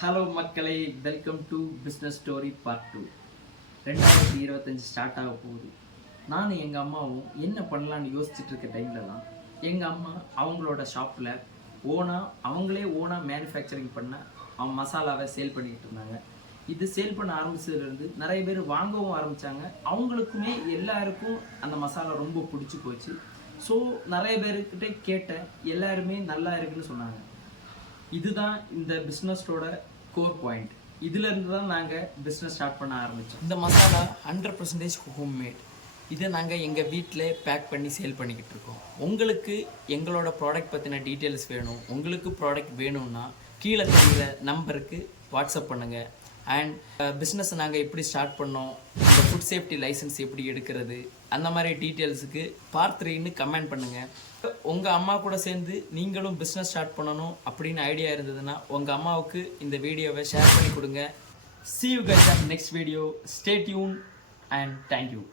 Hello மக்களை, welcome to business story part 2. 2025 start ஆக போகுது. நானும் எங்கள் அம்மாவும் என்ன பண்ணலான்னு யோசிச்சுட்டு இருக்க டைமில் தான் எங்கள் அம்மா அவங்களோட ஷாப்பில் அவங்களே ஓனாக மேனுஃபேக்சரிங் பண்ண மசாலாவை சேல் பண்ணிக்கிட்டு இருந்தாங்க. இது சேல் பண்ண ஆரம்பிச்சதுலேருந்து நிறைய பேர் வாங்கவும் ஆரம்பித்தாங்க. அவங்களுக்குமே எல்லாருக்கும் அந்த மசாலா ரொம்ப பிடிச்சி போச்சு. ஸோ நிறைய பேர்கிட்ட கேட்டேன், எல்லாருமே நல்லா இருக்குன்னு சொன்னாங்க. இதுதான் இந்த பிஸ்னஸோட கோர் பாயிண்ட். இதிலேருந்து தான் நாங்கள் பிஸ்னஸ் ஸ்டார்ட் பண்ண ஆரம்பித்தோம். இந்த மசாலா 100% ஹோம்மேட். இதை நாங்கள் எங்கள் வீட்டில் பேக் பண்ணி சேல் பண்ணிக்கிட்டு இருக்கோம். உங்களுக்கு எங்களோட ப்ராடக்ட் பற்றின டீட்டெயில்ஸ் வேணும், உங்களுக்கு ப்ராடக்ட் வேணும்னா கீழே தெரிகிற நம்பருக்கு வாட்ஸ்அப் பண்ணுங்கள். அண்ட் பிஸ்னஸ் நாங்கள் எப்படி ஸ்டார்ட் பண்ணோம், இந்த ஃபுட் சேஃப்டி லைசன்ஸ் எப்படி எடுக்கிறது, அந்த மாதிரி டீட்டெயில்ஸுக்கு பார்ட் 3ன்னு கமெண்ட் பண்ணுங்கள். உங்கள் அம்மா கூட சேர்ந்து நீங்களும் பிஸ்னஸ் ஸ்டார்ட் பண்ணணும் அப்படின்னு ஐடியா இருந்ததுன்னா உங்கள் அம்மாவுக்கு இந்த வீடியோவை ஷேர் பண்ணி கொடுங்க. See you guys on next video. Stay tuned and thank you.